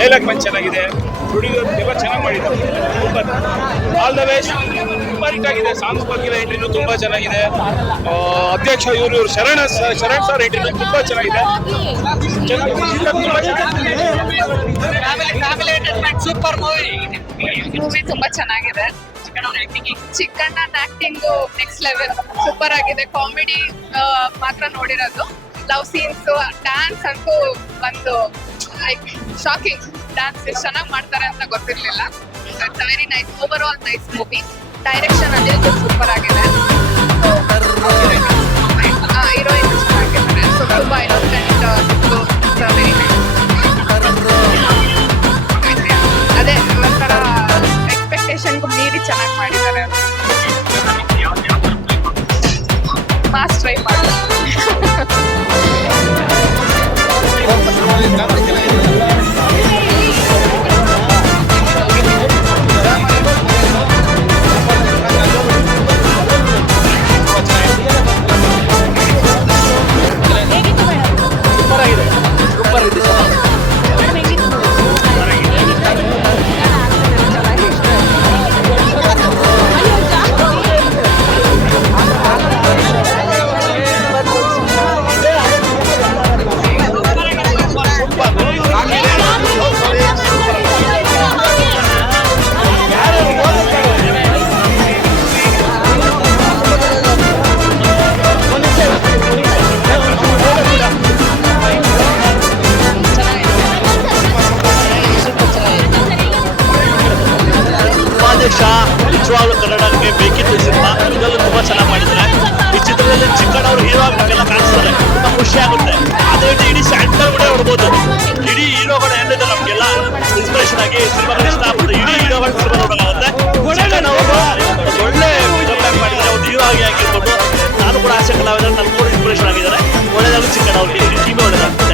Dialogue Munch ಚೆನ್ನಾಗಿದೆ, ಹುಡುಗಿಯರು ಎಲ್ಲ ಚೆನ್ನಾಗಿ ಮಾಡಿದ್ದಾರೆ. All the best. Super hit ಆಗಿದೆ. ಸಾಂಗ್ಸ್ ಬಗ್ಗೆ ಎಂಟ್ರಿನೂ ತುಂಬಾ ಚೆನ್ನಾಗಿದೆ. ಅಧ್ಯಕ್ಷ ಇವರು ಶರಣ್ ಸರ್ ಎಂಟ್ರಿನೂ ತುಂಬಾ ಚೆನ್ನಾಗಿದೆ. ಸೂಪರ್ ಮೂವಿ ತುಂಬಾ ಚೆನ್ನಾಗಿದೆ. ಚಿಕ್ಕಣ್ಣನ ಆಕ್ಟಿಂಗ್ ನೆಕ್ಸ್ಟ್ ಲೆವೆಲ್, ಸೂಪರ್ ಆಗಿದೆ. ಕಾಮಿಡಿ ಮಾತ್ರ ನೋಡಿರೋದು, ಲವ್ ಸೀನ್ಸ್, ಡ್ಯಾನ್ಸ್ ಅಂತೂ ಒಂದು ಲೈಕ್ ಶಾಕಿಂಗ್. ಡ್ಯಾನ್ಸ್ ಎಷ್ಟು ಚೆನ್ನಾಗಿ ಮಾಡ್ತಾರೆ ಅಂತ ಗೊತ್ತಿರ್ಲಿಲ್ಲ. Very nice, over all nice movie. Direction ಅಲ್ಲಿ ಸೂಪರ್ ಆಗಿದೆ. ಹೀರೋಯಿನ್ ಚೆನ್ನಾಗಿದ್ದಾರೆ. ಸೊ ತುಂಬಾ ಇನ್ನೋಸೆಂಟ್, ವೆರಿ ನೈಸ್. ಅದೇ ಒಂಥರ ಎಕ್ಸ್ಪೆಕ್ಟೇಷನ್ಗೂ ಮೀರಿ ಚೆನ್ನಾಗಿ ಮಾಡಿದ್ದಾರೆ. ಮಾಸ್ ಟ್ರೈ ಮಾಡಿ. ನಿಜವಾಗ್ಲೂ ಕನ್ನಡಕ್ಕೆ ಬೇಕಿತ್ತು ಸಿನಿಮಾ. ಇದರಲ್ಲೂ ತುಂಬಾ ಚೆನ್ನಾಗಿ ಮಾಡಿದ್ದಾರೆ. ಈ ಚಿತ್ರದಲ್ಲಿ ಚಿಕ್ಕಣ್ಣ ಅವರು ಹೀರೋ ಆಗಿ ಕಾಣಿಸ್ತಾರೆ, ತುಂಬಾ ಖುಷಿ ಆಗುತ್ತೆ. ಅದೇ ಇಡೀ ಸ್ಯಾಂಡಲ್ ಕೂಡ ನೋಡ್ಬೋದು. ಇಡೀ ಹೀರೋಗಳು ಏನಿದೆ ನಮ್ಗೆಲ್ಲ ಇನ್ಸ್ಪಿರೇಷನ್ ಆಗಿ ಸಿನಿಮಾ ಇಷ್ಟ ಆಗ್ಬೋದು. ಇಡೀ ಹೀರೋಗಳು ಸಿನಿಮಾ ನೋಡೋಕ್ಕಾಗುತ್ತೆ. ಚಿಕ್ಕಣ್ಣ ಅವರು ಒಳ್ಳೆ ಮಾಡಿದ್ದಾರೆ, ಒಂದು ಹೀರೋ ಆಗಿ ಆಗಿರ್ಬೋದು. ನಾನು ಕೂಡ ಆಸೆ ಕಲಾವಿದ, ನನಗೆ ಕೂಡ ಇನ್ಸ್ಪಿರೇಷನ್ ಆಗಿದ್ದಾರೆ. ಒಳ್ಳೆದಾಗಿ ಚಿಕ್ಕಣ್ಣ ಅವ್ರಿಗೆ ಟೀಮ್ ಒಳ್ಳೆದಾಗುತ್ತೆ.